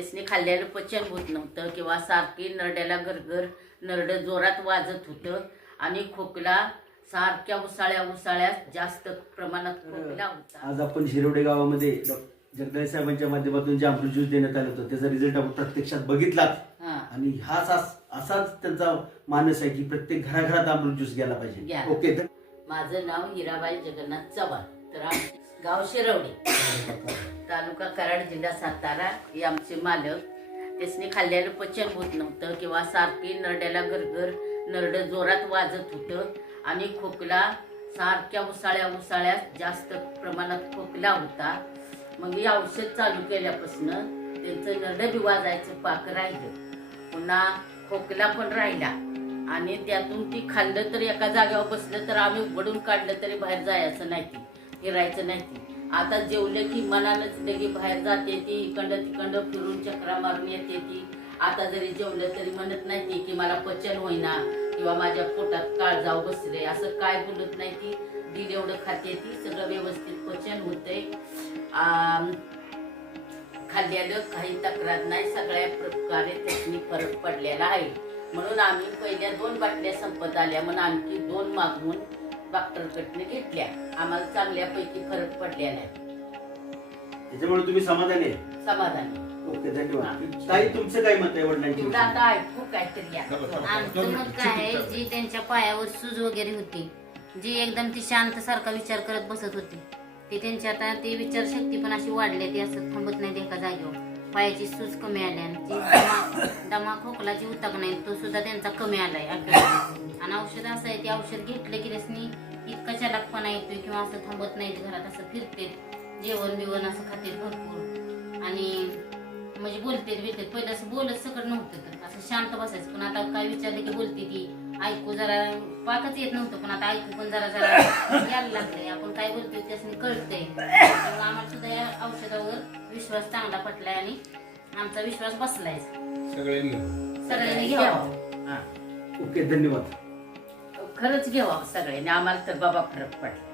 त्यासनी खाल्ल्याला पचन होत नव्हतं किंवा सारखी नरड्याला गरगर नरड जोरात वाजत होतं आणि खोकला सारख्या उसाळ्या जास्त प्रमाणात खोकला होता। आज आपण शिरोडे गावामध्ये जगदाळे साहेबांच्या माध्यमातून जे अमृत ज्यूस देण्यात आलं होतं त्याचा रिझल्ट आपण प्रत्यक्षात बघितलाच आणि असाच त्यांचा मानस आहे की प्रत्येक घराघरात अमृत ज्यूस गेला पाहिजे। ओके, तर माझं नाव हिराबाई जगन्नाथ चव्हाण, तर गाव शिरवडे, तालुका कराड, जिल्हा सातारा हे आमचे मालक। त्यासनी खाल्ल्याला पचन होत नव्हतं किंवा सारखी नरड्याला गरगर नरड जोरात वाजत होतं आणि खोकला सारख्या उसाळ्या जास्त प्रमाणात खोकला होता। मग हे औषध चालू केल्यापासून त्यांचं नरड बी वाजायचं पाक राहिलं, पुन्हा खोकला पण राहिला आणि त्यातून ती खाल्लं तर एका जागेवर बसलं तर आम्ही उघडून काढलं तरी बाहेर जायचं नाही, फिरायचं नाही। आता जेवलं की मनानच लगे बाहेर जाते ती, इकडं तिकडं फिरून चक्रा मारून येते ती। आता जरी जेवलं तरी म्हणत नाही की मला पचन होईना किंवा माझ्या पोटात काळजाव बसले, असं काय बोलत नाही ती। दिल एवढं खाते ती, सगळं व्यवस्थित पचन होतंय, खाल्ल्याला काही तक्रार नाही, सगळ्या प्रकारे त्यातनी फरक पडलेला आहे। म्हणून आम्ही पहिल्या 2 बाटल्या संपत आल्या म्हणून आणखी 2 मागवून डॉक्टरकडनं घेतल्या, आम्हाला चांगल्यापैकी फरक पडलेला आहे। त्याच्यामुळे तुम्ही समाधानी आहे? समाधानी। ओके, धन्यवाद। ताई, तुमचं काय मत आहे वडिलांची? आता ऐकू काहीतरी आमचं मत काय आहे, जी त्यांच्या पायावर सूज वगैरे होती, जी एकदम ती शांत सारखा विचार करत बसत होती, ती त्यांची आता ती विचारशक्ती पण अशी वाढली, ती असं थांबत नाही एका जागेवर, पायाची सूज कमी आली आणि दमा खोकलाची उताक नाही तो सुद्धा त्यांचा कमी आलाय। आणि औषध असं आहे, ते औषध घेतलं की त्यासनी इतका चलाकपणा येतोय किंवा असं थांबत नाही घरात, असं फिरते, जेवण बिवण असं खाते भरपूर आणि म्हणजे बोलते पहिलं असं बोलत सकट नव्हतं, तर असं शांत बसायचं, पण आता काय विचारलं की बोलते ती, ऐकू जरा पाकच येत नव्हतं पण आता ऐकू पण जरा यायला लागलंय, आपण काय बोलतोय त्यासनी कळतंय। त्यामुळे आम्हाला सुद्धा या औषधावर विश्वास चांगला पटलाय आणि आमचा विश्वास बसलाय, सगळ्यांनी घ्यावा। ओके, धन्यवाद। खरंच घ्यावा सगळ्यांनी, आम्हाला तर बाबा फरक पडला।